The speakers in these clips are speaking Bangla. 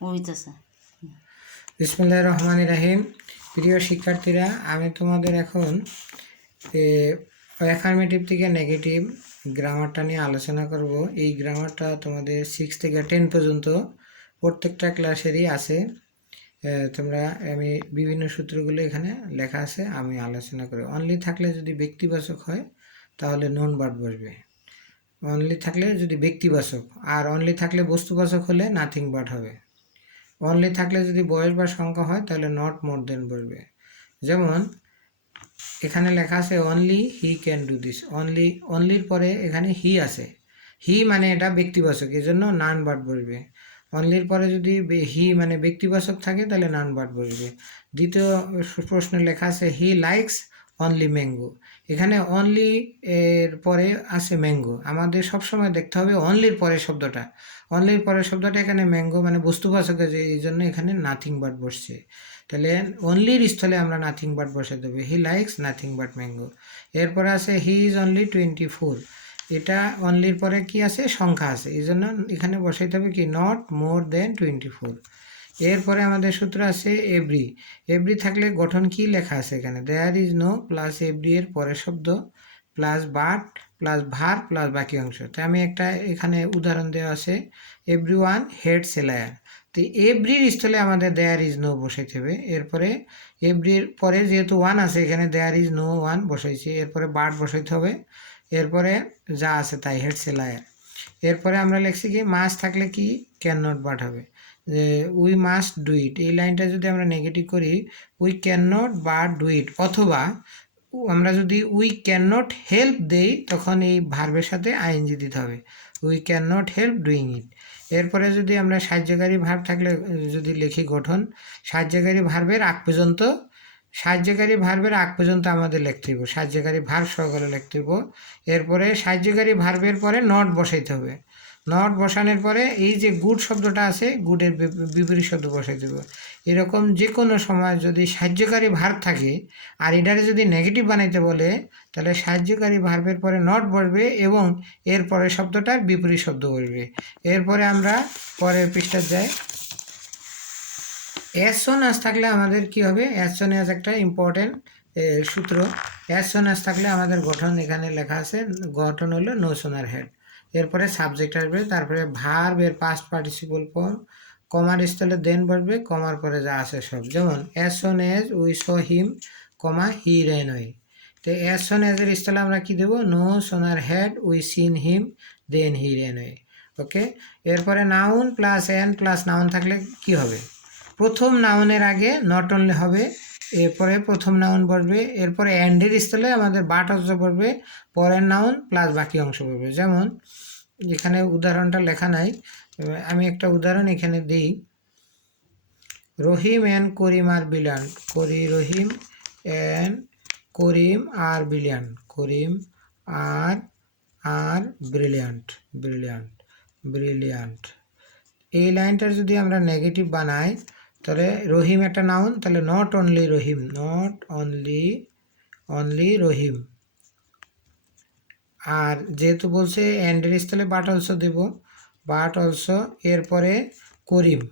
হইতেছে। বিসমিল্লাহির রহমানির রহিম। প্রিয় শিক্ষার্থীরা, আমি তোমাদের এখন অ্যাফার্মেটিভ থেকে নেগেটিভ গ্রামারটা নিয়ে আলোচনা করব। এই গ্রামারটা তোমাদের 6 থেকে 10 পর্যন্ত প্রত্যেকটা ক্লাসেরই আছে। আমি বিভিন্ন সূত্রগুলো এখানে লেখা আছে, আমি আলোচনা করি। অনলি থাকলে যদি ব্যক্তিবাচক হয় তাহলে নন বার্ড বসবে। অনলি থাকলে যদি ব্যক্তিবাচক, আর অনলি থাকলে বস্তুবাচক হলে নাথিং বাট হবে। অনলি থাকলে যদি বয়স বা সংখ্যা হয় তাহলে নট মোর দেন বসবে। যেমন এখানে লেখা আছে only he can do this. অনলির পরে এখানে হি আছে, হি মানে এটা ব্যক্তিবাচক, এই জন্য নান বার্ড বসবে। অনলির পরে যদি হি মানে ব্যক্তিবাচক থাকে তাহলে নান বার্ড বসবে। দ্বিতীয় প্রশ্নে লেখা আছে হি লাইকস অনলি ম্যাঙ্গো। এখানে অনলি এর পরে আছে ম্যাঙ্গো। আমাদের সবসময় দেখতে হবে অনলির পরের শব্দটা। অনলির পরের শব্দটা এখানে ম্যাঙ্গো মানে বস্তুবাচক আছে, এই জন্য এখানে নাথিং বাট বসছে। তাহলে অনলির স্থলে আমরা নাথিং বাট বসে দেবো, he likes nothing but mango. এরপরে আছে হি ইজ অনলি 24। এটা অনলির পরে কি আছে, সংখ্যা আছে, এই জন্য এখানে বসাইতে হবে কি নট মোর দেন 24। এরপরে আমাদের সূত্র আছে এভরি। এভরি থাকলে গঠন কি লেখা আছে এখানে, there is no plus every এর পরের শব্দ plus but plus verb plus বাকি অংশ। তাই আমি একটা এখানে উদাহরণ দেওয়া আছে, every one hates a liar. তো এভরির স্থলে আমাদের দেয়ার ইজ নো বসাইতে হবে। এরপরে এভরির পরে যেহেতু ওয়ান আছে এখানে দেয়ার ইজ নো ওয়ান বসাইছি, এরপরে বাট বসাইতে হবে, এরপরে যা আছে তাই হেডস এ লায়ার। এরপরে আমরা লিখছি কি মাস্ট থাকলে কি ক্যান নট বাট হবে, যে উই মাস্ট ডু ইট। এই লাইনটা যদি আমরা নেগেটিভ করি we can not but do it, অথবা আমরা যদি উই ক্যান নট হেল্প দেই তখন এই ভার্বের সাথে আইএনজি দিতে হবে, we can not help doing it. এরপরে যদি আমরা সাহায্যকারী ভার্ব থাকলে যদি লিখি গঠন, সাহায্যকারী ভার্বের আগ পর্যন্ত, সাহায্যকারী ভার্বের আগ পর্যন্ত আমাদের লিখতে হবে, সাহায্যকারী ভার্ব সহকারে লিখতে হবে। এরপরে সাহায্যকারী ভার্বের পরে নট বসাইতে হবে। নট বসানোর পরে এই যে গুড শব্দটা আছে গুডের বিপরীত শব্দ বসাই দেব। এরকম যে কোনো সময় যদি সাহায্যকারী ভার্ব থাকে আর এটারে যদি নেগেটিভ বানাইতে বলে তাহলে সাহায্যকারী ভার্বের পরে নট বসবে এবং এর পরের শব্দটার বিপরীত শব্দ বসবে। এরপরে আমরা পরের পৃষ্ঠায় যাই। অ্যাজ সোন অ্যাজ থাকলে আমাদের কি হবে, অ্যাজ সোন অ্যাজ একটা ইম্পর্টেন্ট সূত্র। অ্যাজ সোন অ্যাজ থাকলে আমাদের গঠন এখানে লেখা আছে, গঠন হলো নো সোনার হেড। এরপরে সাবজেক্ট আসবে, তারপরে ভার্বের পাস্ট পার্টিসিপল ফর্ম, কমার স্থলে দেন বসবে, কমার পরে যা আছে সব। যেমন as soon as we saw him, comma he ran way. তো অ্যাজ সোন অ্যাজের স্থলে আমরা কি দেবো, no sooner had we seen him than he ran way. Okay. এরপরে noun plus and plus noun থাকলে কি হবে, প্রথম নাউনের আগে নট অনলি হবে, এরপরে প্রথম নাউন বসবে, এরপরে অ্যান্ডের স্থলে আমাদের বাট অংশ বসবে, পরের নাউন প্লাস বাকি অংশ বসবে। যেমন এখানে উদাহরণটা লেখা নাই, আমি একটা উদাহরণ এখানে দিই। Rahim and Karim are brilliant. Rahim and Karim are brilliant, Karim are brilliant, brilliant. এই লাইনটার যদি আমরা নেগেটিভ বানাই তাহলে রহিম একটা নাউন, তাহলে not only Rahim, not only Rahim. আর যেহেতু বলছে অ্যান্ডের স্থলে বাট অলসো দেব, বাট অলসো। এরপরে করিম,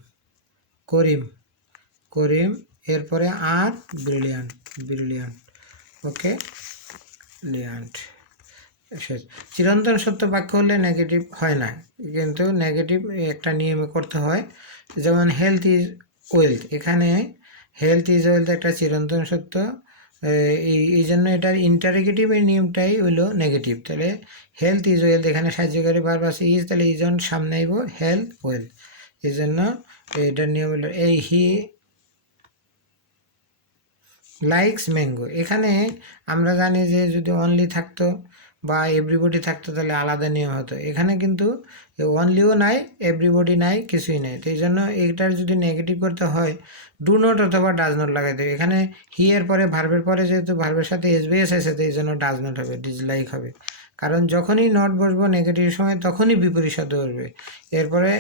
এরপরে আর ব্রিলিয়ান্ট। ওকে, ব্রিলিয়ান্ট। চিরন্তন সত্য বাক্য হলে নেগেটিভ হয় না, কিন্তু নেগেটিভ একটা নিয়মে করতে হয়। যেমন হেলথ ইজ ওয়েলথ, এখানে হেলথ ইজ ওয়েলথ একটা চিরন্তন সত্য, এই জন্য এটার ইন্টারোগেটিভের নিয়মটাই হইলো নেগেটিভ। তাহলে হেলথ ইজ ওয়েলথ, এখানে সাহায্যকারী ভার্ব আছে ইজ, তাহলে ইজন সামনে আইব হেলথ ওয়েলথ, এই জন্য এটার নিয়ম হলো এই হি লাইকস ম্যাঙ্গো। এখানে আমরা জানি যে যদি অনলি থাকতো বা এভরিবডি থাকতো তাহলে আলাদা নিয়ম হতো, এখানে কিন্তু অনলিও নাই, এভরিবডি নাই, কিছুই নেই। তো এই জন্য এটার যদি নেগেটিভ করতে হয় ডু নট অথবা ডাজ নট লাগাই দেবে। এখানে হি এর পরে ভার্বের পরে যেহেতু ভার্বের সাথে এসবিএস আছে তো এই জন্য ডাজ নট হবে, ডিসলাইক হবে। কারণ যখনই নট বসবো নেগেটিভ সময় তখনই বিপরীত শব্দ বসবে। এরপরে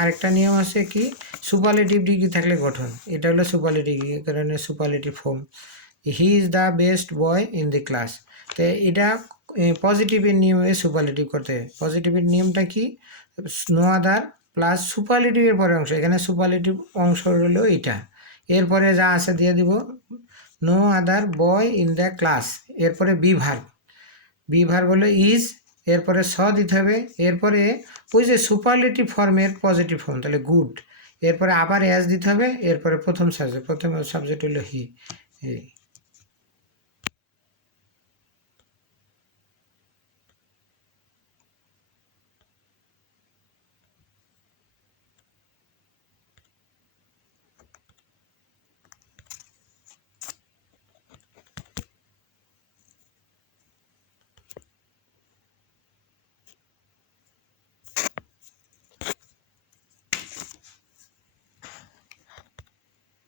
আরেকটা নিয়ম আছে কি, সুপারলেটিভ ডিগ্রি থাকলে গঠন, এটা হলো সুপারলেটিভ ডিগ্রি, কারণ superlative form. He is the best boy in the class. তো এটা পজিটিভের নিয়মে সুপারলেটিভ করতে হয়। পজিটিভের নিয়মটা কি, নো আদার প্লাস সুপারলেটিভের পরের অংশ, এখানে সুপারলেটিভ অংশ হলো এটা, এরপরে যা আছে দিয়ে দিব no other boy in the class, এরপরে বি ভার্ব হলো ইজ, এরপরে স দিতে হবে, এরপরে ওই যে সুপারলেটিভ ফর্মের পজিটিভ ফর্ম তাহলে গুড, এরপরে আবার অ্যাজ দিতে হবে, এরপরে প্রথম সাবজেক্ট হলো হি।